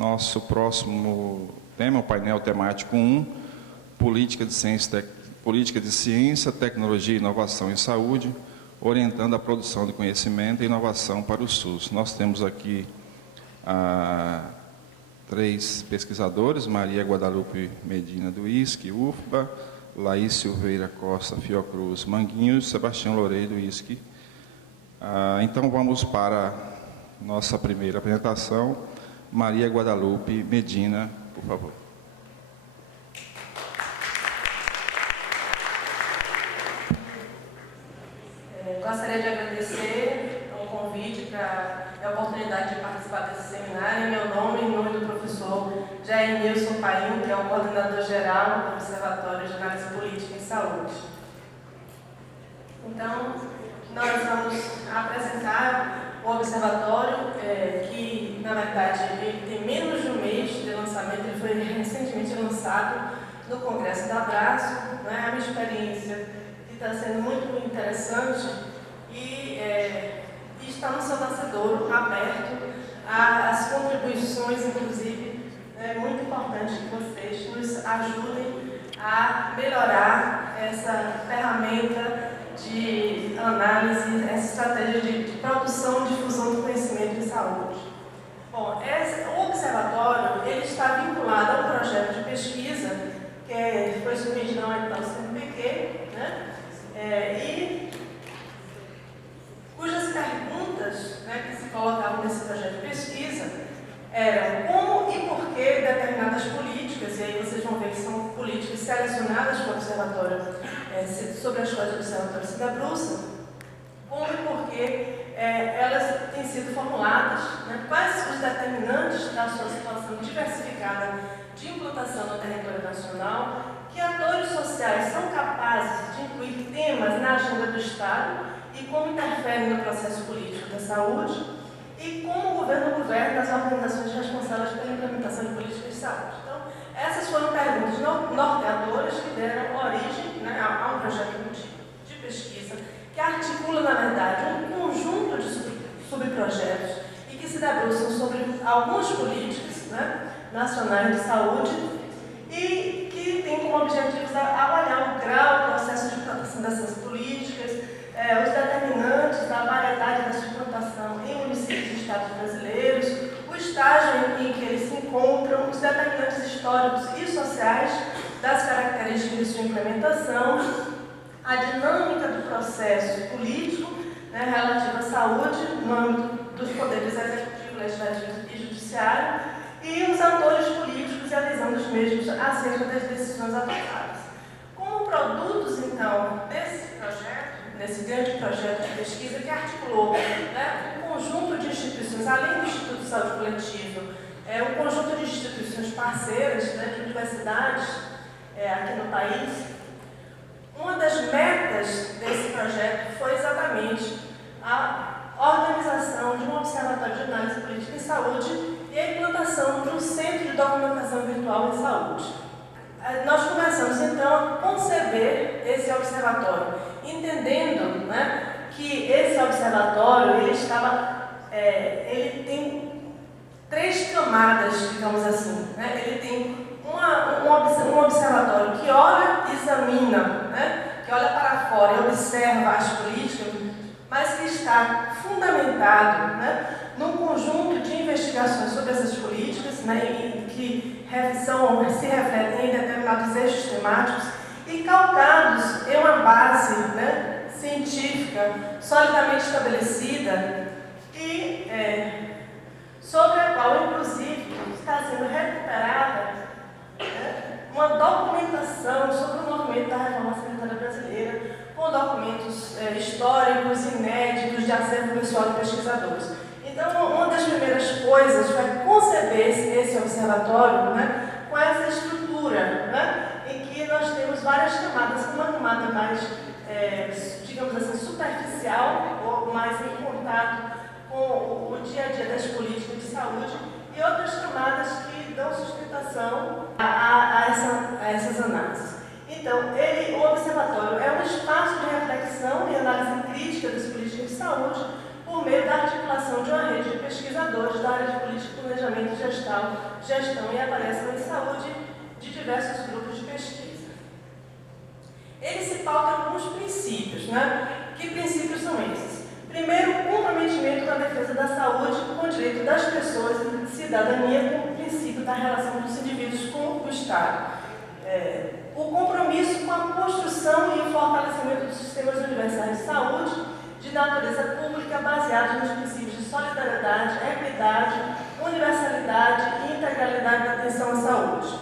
Nosso próximo tema, o painel temático 1, Política de Ciência, Tecnologia, Inovação e Saúde, orientando a produção de conhecimento e inovação para o SUS. Nós temos aqui 3 pesquisadores, Maria Guadalupe Medina do ISC, UFBA, Laís Silveira Costa Fiocruz Manguinhos, Sebastião Loureiro do ISC. Então vamos para nossa primeira apresentação. Maria Guadalupe Medina, por favor. Gostaria de agradecer o convite para a oportunidade de participar desse seminário. Em meu nome, em nome do professor Jair Nilson Paim, que é o coordenador-geral do Observatório de Análise Política em Saúde. Então, nós vamos apresentar o observatório, que, na verdade, ele tem menos de um mês de lançamento. Ele foi recentemente lançado no Congresso da Abraço, né? É uma experiência que está sendo muito interessante e está no seu nascedouro aberto às contribuições, inclusive, é muito importante que vocês nos ajudem a melhorar essa ferramenta de análise, essa estratégia de produção e difusão do conhecimento em saúde. Bom, o observatório ele está vinculado a um projeto de pesquisa que foi submetido ao então CNPq, né? E cujas perguntas, né, que se colocavam nesse projeto de pesquisa eram como e por que determinadas políticas, e aí vocês vão ver que são políticas selecionadas pelo observatório, sobre as quais o observatório se debruça, como e por que elas têm sido formuladas, né, quais os determinantes da sua situação diversificada de implantação no território nacional, que atores sociais são capazes de incluir temas na agenda do Estado e como interferem no processo político da saúde, e como o governo governa as organizações responsáveis pela implementação de políticas de saúde. Então, essas foram perguntas norteadoras que deram origem, né, a um projeto de pesquisa que articula, na verdade, um conjunto de subprojetos e que se debruçam sobre algumas políticas, né, nacionais de saúde e que tem como objetivos avaliar o grau, o processo de implantação dessas políticas, os determinantes da variedade da sua implantação em municípios e estados brasileiros, o estágio em que eles se encontram, os determinantes históricos e sociais das características de sua implementação, a dinâmica do processo político, né, relativo à saúde, no âmbito dos poderes executivo, legislativo e judiciário, e os atores políticos e a visão dos mesmos acerca das decisões adotadas. Como produtos, então, desse projeto, nesse grande projeto de pesquisa que articulou, né, um conjunto de instituições, além do Instituto de Saúde Coletiva, um conjunto de instituições parceiras, né, de universidades aqui no país. Uma das metas desse projeto foi exatamente a organização de um observatório de análise política em saúde e a implantação de um centro de documentação virtual em saúde. Nós começamos, então, a conceber esse observatório, entendendo, né, que esse observatório ele tem 3 camadas, digamos assim. Né? Ele tem um observatório que olha e examina, né, que olha para fora e observa as políticas, mas que está fundamentado, né, num conjunto de investigações sobre essas políticas, né, que se refletem em determinados eixos temáticos e calcados em uma base, né, científica solidamente estabelecida e sobre a qual, inclusive, está sendo recuperada, né, uma documentação sobre o movimento da reforma sanitária brasileira, com documentos históricos inéditos de acervo pessoal de pesquisadores. Então, uma das primeiras coisas foi conceber esse observatório, né, com essa estrutura, né, em que nós temos várias camadas, uma camada mais, digamos assim, superficial, ou mais em contato com o dia a dia das políticas de saúde, e outras camadas que dão sustentação a essas análises. Então, o observatório é um espaço de reflexão e análise crítica das políticas de saúde por meio da articulação de uma rede de pesquisa pesquisadores da área de política, planejamento, gestão e avaliação em saúde de diversos grupos de pesquisa. Ele se pauta em alguns princípios, né? Que princípios são esses? Primeiro, o comprometimento com a defesa da saúde, com o direito das pessoas e cidadania, com o princípio da relação dos indivíduos com o Estado. O compromisso com a construção e o fortalecimento dos sistemas universais de saúde de natureza pública baseados nos princípios de solidariedade, equidade, universalidade e integralidade da atenção à saúde.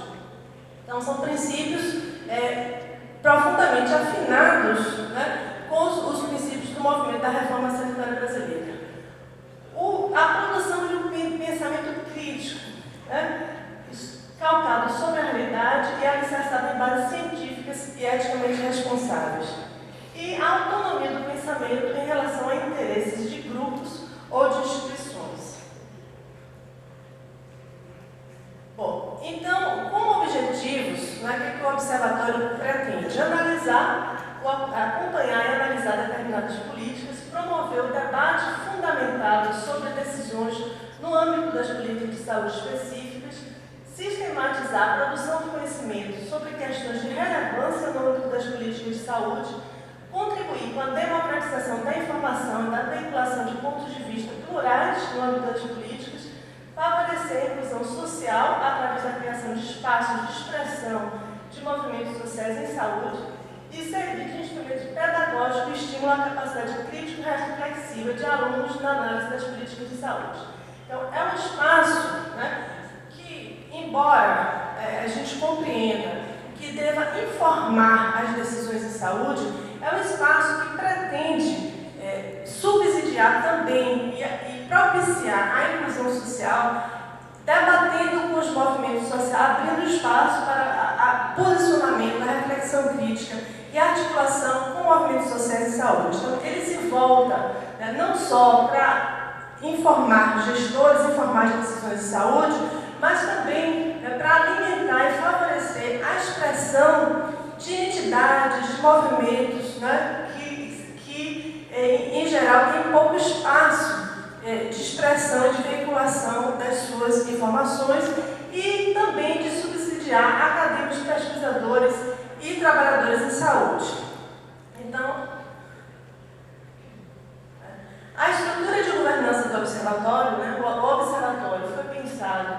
Então, são princípios profundamente afinados, né, com os princípios do movimento da reforma sanitária brasileira. A produção de um pensamento crítico, né, calcado sobre a realidade e alicerçado em bases científicas e eticamente responsáveis. E a autonomia do pensamento em relação a interesses de grupos ou de instituições. Bom, então, como objetivos, né, que o Observatório pretende analisar, acompanhar e analisar determinadas políticas, promover o debate fundamentado sobre decisões no âmbito das políticas de saúde específicas, sistematizar a produção de conhecimento sobre questões de relevância no âmbito das políticas de saúde, contribuir com a democratização da informação e da veiculação de pontos de vista plurais no âmbito das políticas, favorecer a inclusão social através da criação de espaços de expressão de movimentos sociais em saúde e servir de instrumento pedagógico e estímulo à capacidade crítico-reflexiva de alunos na análise das políticas de saúde. Então, é um espaço, né, que, embora a gente compreenda que deva informar as decisões em saúde, é um espaço que pretende subsidiar também e propiciar a inclusão social, debatendo com os movimentos sociais, abrindo espaço para posicionamento, a reflexão crítica e articulação com movimentos sociais em saúde. Então, ele se volta, né, não só para informar gestores, informar as decisões de saúde, mas também para alimentar e favorecer a expressão de entidades, de movimentos, né, que em geral, têm pouco espaço de expressão e de veiculação das suas informações e também de subsidiar acadêmicos, pesquisadores e trabalhadores em saúde. Então, a estrutura de governança do observatório, né, o observatório foi pensado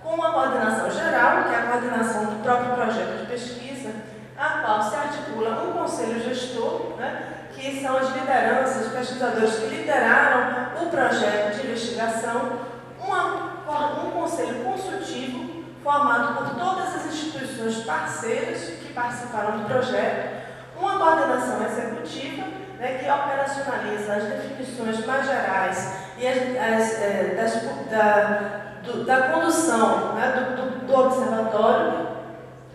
com uma coordenação geral, que é a coordenação do próprio projeto de pesquisa, a qual se articula um conselho gestor, né, que são as lideranças, os pesquisadores que lideraram o projeto de investigação, um conselho consultivo formado por todas as instituições parceiras que participaram do projeto, uma coordenação executiva, né, que operacionaliza as definições mais gerais e da condução, né, do observatório,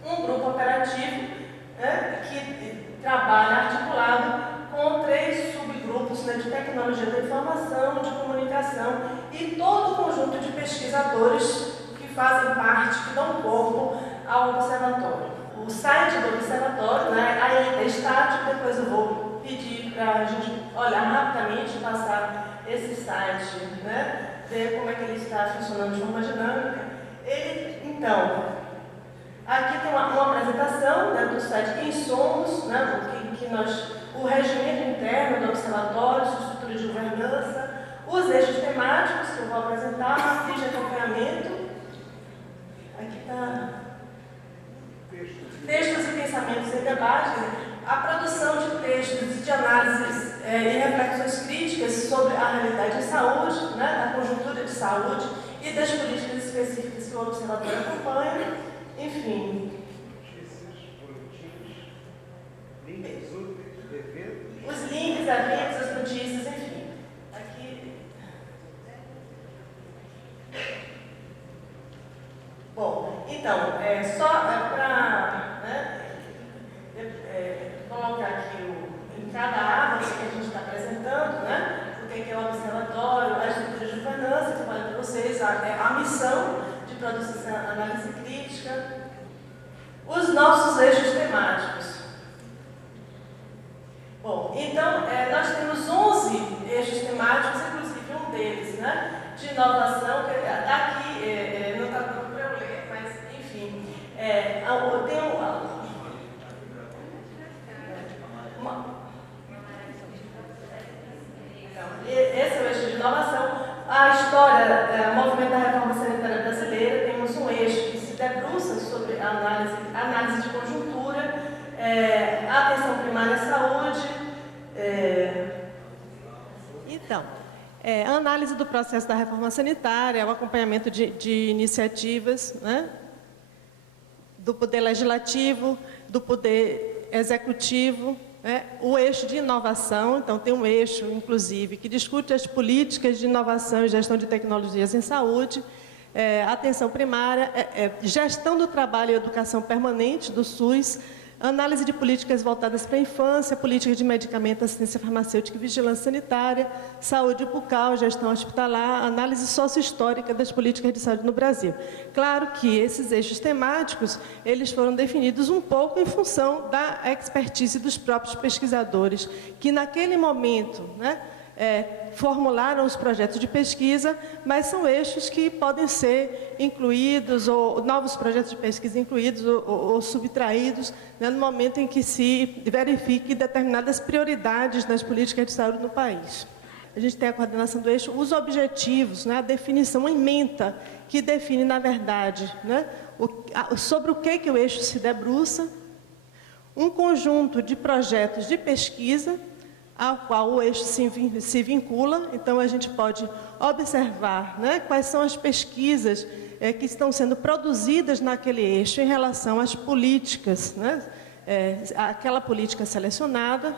um grupo operativo, né, que trabalha articulado com 3 subgrupos, né, de tecnologia da informação, de comunicação e todo o conjunto de pesquisadores que fazem parte, que dão corpo ao observatório. O site do observatório, né, ainda é estático, depois eu vou pedir para a gente olhar rapidamente, passar esse site, né, ver como é que ele está funcionando de forma dinâmica. Então, aqui tem uma apresentação, né, do site Quem Somos, né, o regimento interno do observatório, sua estrutura de governança, os eixos temáticos que eu vou apresentar, a ficha de acompanhamento. Aqui está textos e pensamentos em debate, a produção de textos e de análises e reflexões críticas sobre a realidade de saúde, né, da conjuntura de saúde e das políticas específicas que o observatório acompanha, enfim. Os links, eventos, as notícias, enfim. Aqui. Bom, então, só para, né, colocar aqui em cada aba que a gente está apresentando, né, o que é o observatório, a estrutura de governança, que eu falei para vocês, a missão de produzir análise crítica, os nossos eixos temáticos. Bom, então, nós temos 11 eixos temáticos, inclusive um deles, né, de inovação, que aqui não está dando para eu ler, mas, enfim, tem esse é o eixo de inovação. A história, o movimento da reforma sanitária brasileira, temos um eixo que se debruça sobre a análise de conjuntura, a atenção primária à saúde. Então, a análise do processo da reforma sanitária, o acompanhamento de iniciativas, né, do poder legislativo, do poder executivo, o eixo de inovação. Então, tem um eixo, inclusive, que discute as políticas de inovação e gestão de tecnologias em saúde, atenção primária, gestão do trabalho e educação permanente do SUS, análise de políticas voltadas para a infância, políticas de medicamento, assistência farmacêutica e vigilância sanitária, saúde bucal, gestão hospitalar, análise sociohistórica das políticas de saúde no Brasil. Claro que esses eixos temáticos, eles foram definidos um pouco em função da expertise dos próprios pesquisadores, que naquele momento, né, formularam os projetos de pesquisa, mas são eixos que podem ser incluídos, ou novos projetos de pesquisa incluídos ou subtraídos, né, no momento em que se verifique determinadas prioridades nas políticas de saúde no país. A gente tem a coordenação do eixo, os objetivos, né, a definição ementa, que define, na verdade, né, sobre o que o eixo se debruça, um conjunto de projetos de pesquisa, ao qual o eixo se vincula. Então, a gente pode observar, né, quais são as pesquisas que estão sendo produzidas naquele eixo em relação às políticas, né, aquela política selecionada,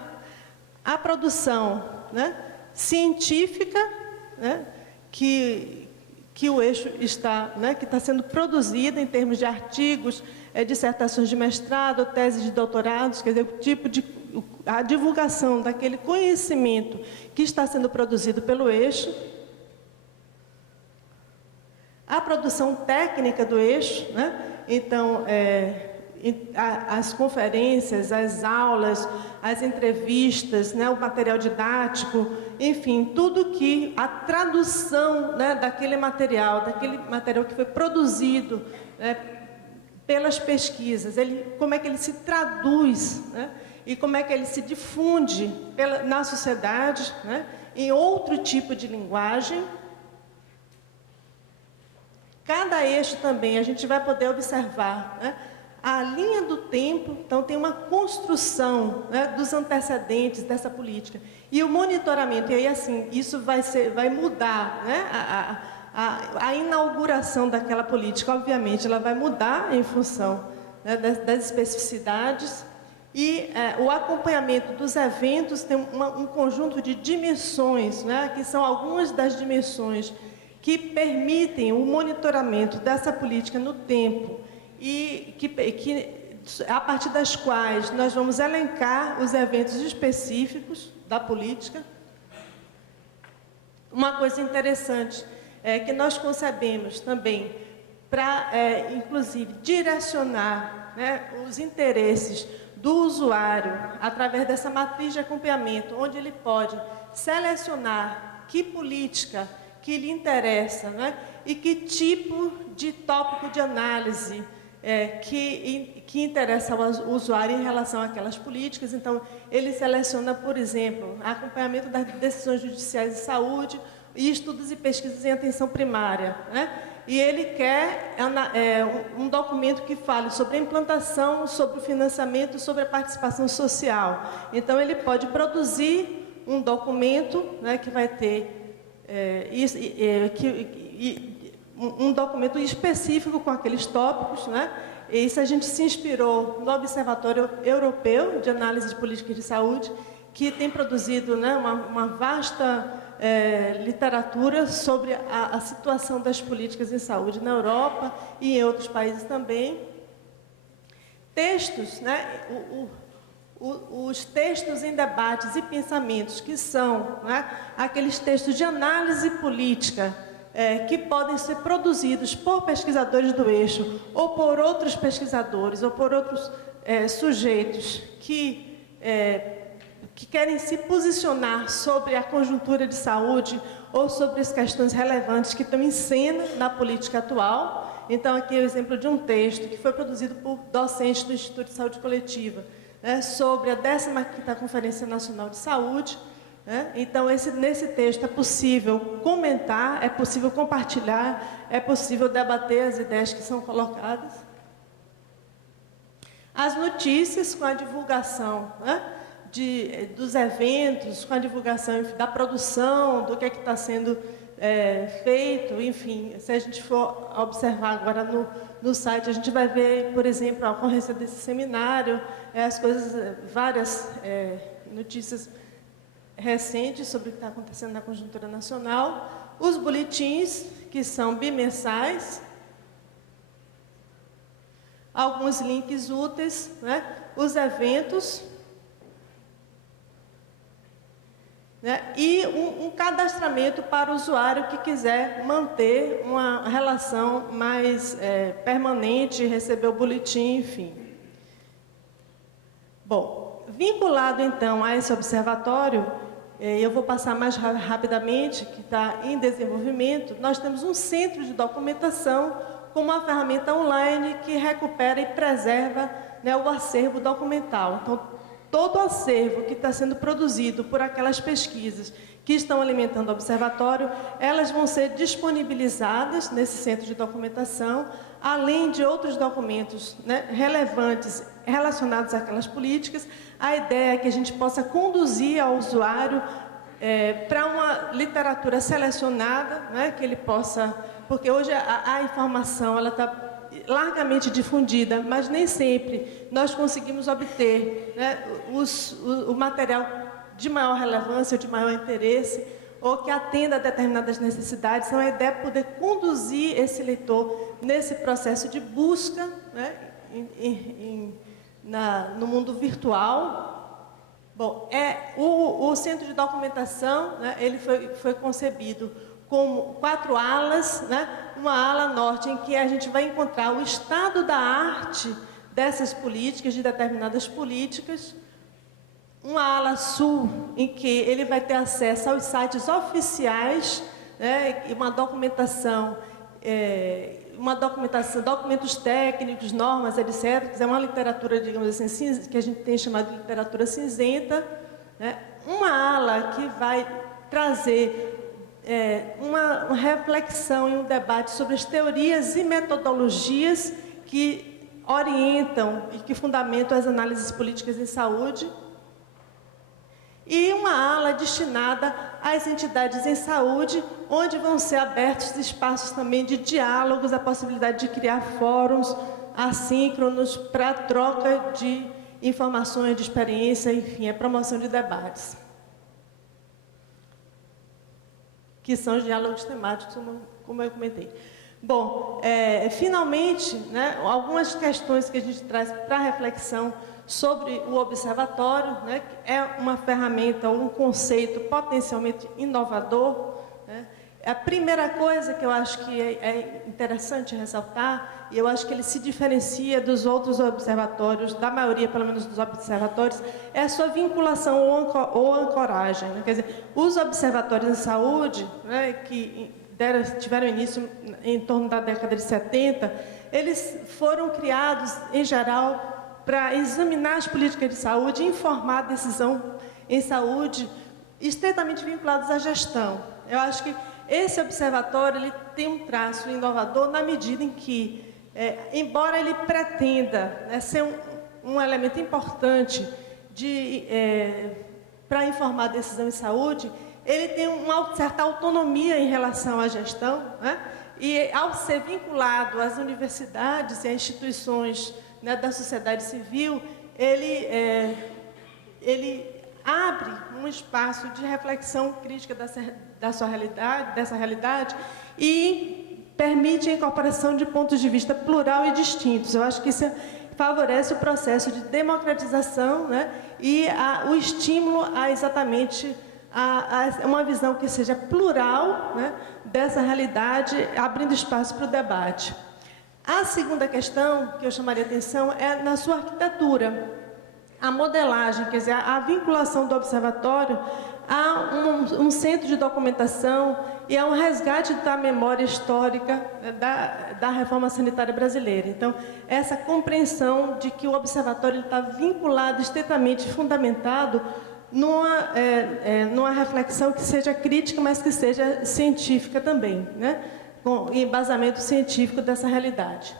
a produção, né, científica, né, que o eixo está, né, que está sendo produzida em termos de artigos, dissertações de mestrado, teses de doutorados, quer dizer, o tipo de a divulgação daquele conhecimento que está sendo produzido pelo eixo, a produção técnica do eixo, né? Então, as conferências, as aulas, as entrevistas, né? O material didático, enfim, tudo que a tradução, né, daquele material que foi produzido, né, pelas pesquisas, como é que ele se traduz, né? E como é que ele se difunde na sociedade, né, em outro tipo de linguagem. Cada eixo também, a gente vai poder observar, né, a linha do tempo. Então, tem uma construção, né, dos antecedentes dessa política. E o monitoramento, e aí, assim, isso vai mudar, né, a inauguração daquela política, obviamente, ela vai mudar em função, né, das especificidades. E o acompanhamento dos eventos tem um conjunto de dimensões, né, que são algumas das dimensões que permitem o monitoramento dessa política no tempo e a partir das quais nós vamos elencar os eventos específicos da política. Uma coisa interessante é que nós concebemos também para, inclusive, direcionar, né, os interesses do usuário, através dessa matriz de acompanhamento, onde ele pode selecionar que política que lhe interessa, né, e que tipo de tópico de análise que interessa ao usuário em relação àquelas políticas. Então, ele seleciona, por exemplo, acompanhamento das decisões judiciais de saúde e estudos e pesquisas em atenção primária, né? E ele quer um documento que fale sobre a implantação, sobre o financiamento, sobre a participação social. Então, ele pode produzir um documento, né, que vai ter um documento específico com aqueles tópicos, né? E isso a gente se inspirou no Observatório Europeu de Análise de Políticas de Saúde, que tem produzido, né, uma vasta literatura sobre a situação das políticas em saúde na Europa e em outros países também. Textos, né, os textos em debates e pensamentos, que são, né, aqueles textos de análise política que podem ser produzidos por pesquisadores do eixo ou por outros pesquisadores ou por outros sujeitos que que querem se posicionar sobre a conjuntura de saúde ou sobre as questões relevantes que estão em cena na política atual. Então, aqui é o exemplo de um texto que foi produzido por docentes do Instituto de Saúde Coletiva, né, sobre a 15ª Conferência Nacional de Saúde. Né? Então, nesse texto é possível comentar, é possível compartilhar, é possível debater as ideias que são colocadas. As notícias com a divulgação, né, dos eventos, com a divulgação da produção, do que é que está sendo feito, enfim. Se a gente for observar agora no site, a gente vai ver, por exemplo, a ocorrência desse seminário, as coisas, várias notícias recentes sobre o que está acontecendo na conjuntura nacional, os boletins, que são bimensais, alguns links úteis, né? Os eventos, né? E um cadastramento para o usuário que quiser manter uma relação mais permanente, receber o boletim, enfim. Bom, vinculado então a esse observatório, eu vou passar mais rapidamente, que está em desenvolvimento, nós temos um centro de documentação com uma ferramenta online que recupera e preserva, né, o acervo documental. Então, todo o acervo que está sendo produzido por aquelas pesquisas que estão alimentando o observatório, elas vão ser disponibilizadas nesse centro de documentação, além de outros documentos, né, relevantes relacionados àquelas políticas. A ideia é que a gente possa conduzir ao usuário para uma literatura selecionada, né, que ele possa... Porque hoje a informação ela está largamente difundida, mas nem sempre nós conseguimos obter, né, o material de maior relevância ou de maior interesse, ou que atenda a determinadas necessidades. Então, a ideia é poder conduzir esse leitor nesse processo de busca, né, no mundo virtual. Bom, o centro de documentação, né, ele foi concebido com 4 alas, né? Uma ala norte em que a gente vai encontrar o estado da arte dessas políticas, de determinadas políticas. Uma ala sul em que ele vai ter acesso aos sites oficiais, né? E uma documentação, documentos técnicos, normas, etc. É uma literatura, digamos assim, que a gente tem chamado de literatura cinzenta, né? Uma ala que vai trazer uma reflexão e um debate sobre as teorias e metodologias que orientam e que fundamentam as análises políticas em saúde. E uma ala destinada às entidades em saúde, onde vão ser abertos espaços também de diálogos, a possibilidade de criar fóruns assíncronos para troca de informações, de experiência, enfim, a promoção de debates, que são os diálogos temáticos, como eu comentei. Bom, finalmente, né, algumas questões que a gente traz para reflexão sobre o observatório, né, que é uma ferramenta, um conceito potencialmente inovador, né. A primeira coisa que eu acho que é interessante ressaltar, e eu acho que ele se diferencia dos outros observatórios, da maioria, pelo menos, dos observatórios, é a sua vinculação ou ancoragem, né? Quer dizer, os observatórios de saúde, né, que tiveram início em torno da década de 70, eles foram criados, em geral, para examinar as políticas de saúde e informar a decisão em saúde, estreitamente vinculados à gestão. Eu acho que esse observatório ele tem um traço inovador na medida em que, embora ele pretenda, né, ser um elemento importante para informar a decisão em saúde, ele tem uma certa autonomia em relação à gestão, né? E ao ser vinculado às universidades e a instituições, né, da sociedade civil, ele abre um espaço de reflexão crítica dessa realidade e permite a incorporação de pontos de vista plural e distintos. Eu acho que isso favorece o processo de democratização, né, e o estímulo a exatamente uma visão que seja plural, né, dessa realidade, abrindo espaço para o debate. A segunda questão que eu chamaria a atenção é na sua arquitetura. a modelagem, quer dizer, a vinculação do observatório a um centro de documentação e a um resgate da memória histórica da reforma sanitária brasileira. Então, essa compreensão de que o observatório está vinculado, estritamente fundamentado numa reflexão que seja crítica, mas que seja científica também, né? Com embasamento científico dessa realidade.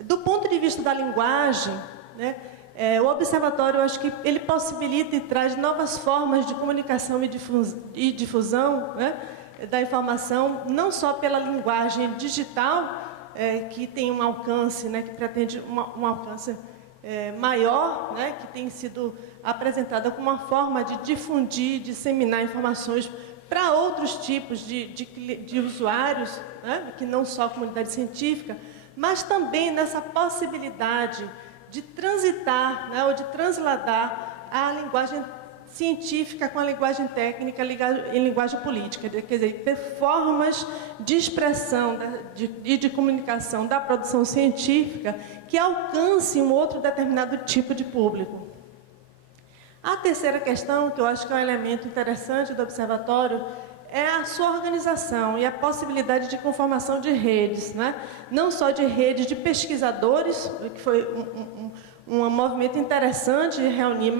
Do ponto de vista da linguagem, né, o observatório, eu acho que ele possibilita e traz novas formas de comunicação e difusão, né, da informação, não só pela linguagem digital, que tem um alcance, né, que pretende um alcance maior, né, que tem sido apresentada como uma forma de difundir, disseminar informações para outros tipos de usuários, né, que não só a comunidade científica, mas também nessa possibilidade de transitar, né, ou de transladar a linguagem científica com a linguagem técnica em linguagem política, quer dizer, ter formas de expressão e de comunicação da produção científica que alcance um outro determinado tipo de público. A terceira questão, que eu acho que é um elemento interessante do observatório, é a sua organização e a possibilidade de conformação de redes, né? Não só de redes de pesquisadores, que foi um movimento interessante de reunir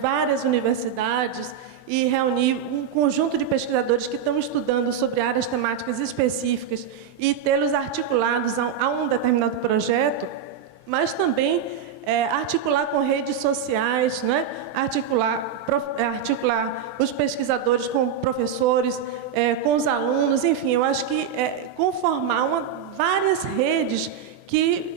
várias universidades e reunir um conjunto de pesquisadores que estão estudando sobre áreas temáticas específicas e tê-los articulados a um determinado projeto, mas também articular com redes sociais, né? articular os pesquisadores com professores, com os alunos, enfim, eu acho que conformar várias redes que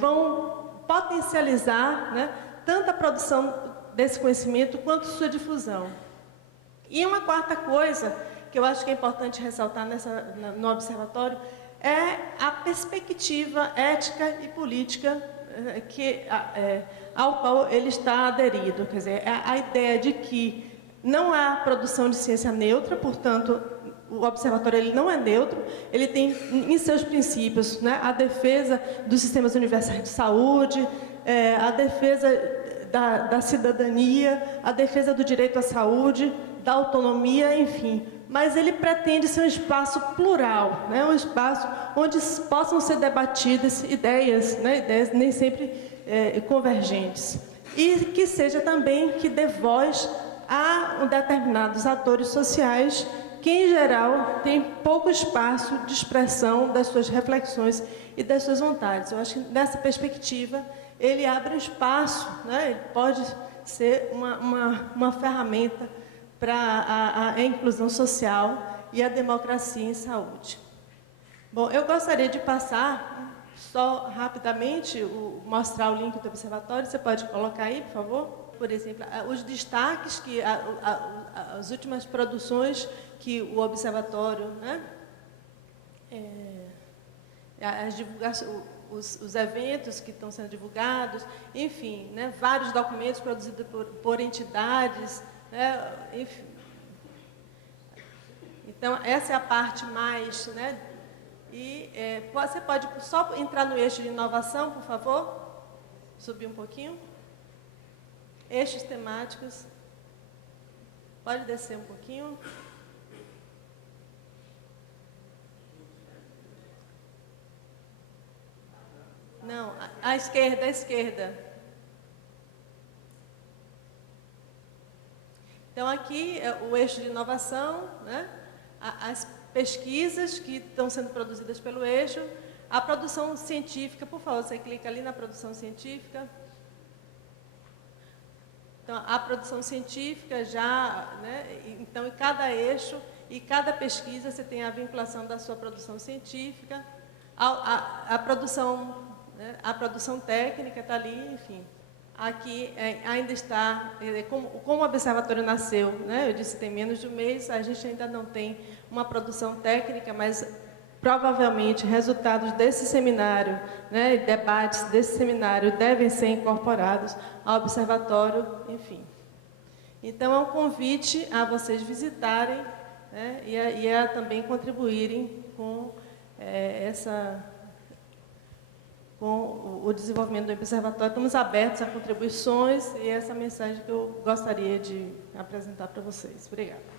vão potencializar, né, tanto a produção desse conhecimento quanto sua difusão. E uma quarta coisa que eu acho que é importante ressaltar no observatório é a perspectiva ética e política ao qual ele está aderido. Quer dizer, a ideia de que não há produção de ciência neutra, portanto, o observatório ele não é neutro, ele tem em seus princípios, né, a defesa dos sistemas universais de saúde, a defesa da cidadania, a defesa do direito à saúde, da autonomia, enfim. Mas ele pretende ser um espaço plural, né, um espaço onde possam ser debatidas ideias, né, ideias nem sempre convergentes. E que seja também que dê voz a determinados atores sociais que, em geral, têm pouco espaço de expressão das suas reflexões e das suas vontades. Eu acho que, nessa perspectiva, ele abre um espaço, né? Ele pode ser uma ferramenta para a inclusão social e a democracia em saúde. Bom, eu gostaria de passar, só rapidamente, mostrar o link do observatório. Você pode colocar aí, por favor? Por exemplo, os destaques, as últimas produções que o observatório, né, as divulgações, os eventos que estão sendo divulgados, enfim, né, vários documentos produzidos por entidades, né, enfim. Então, essa é a parte mais, né, e você pode só entrar no eixo de inovação, por favor? Subir um pouquinho. Eixos temáticos. Pode descer um pouquinho. Não, à esquerda, à esquerda. Então, aqui é o eixo de inovação, né? As pesquisas que estão sendo produzidas pelo eixo, a produção científica, por favor, você clica ali na produção científica. Então, a produção científica já, né? Então, em cada eixo e cada pesquisa, você tem a vinculação da sua produção científica, a produção, né? A produção técnica está ali, enfim. Aqui ainda está, como o observatório nasceu, né? Eu disse que tem menos de um mês, a gente ainda não tem uma produção técnica, mas provavelmente resultados desse seminário, né, debates desse seminário devem ser incorporados ao observatório, enfim. Então, é um convite a vocês visitarem, né, e a também contribuírem com com o desenvolvimento do observatório. Estamos abertos a contribuições e essa é a mensagem que eu gostaria de apresentar para vocês. Obrigada.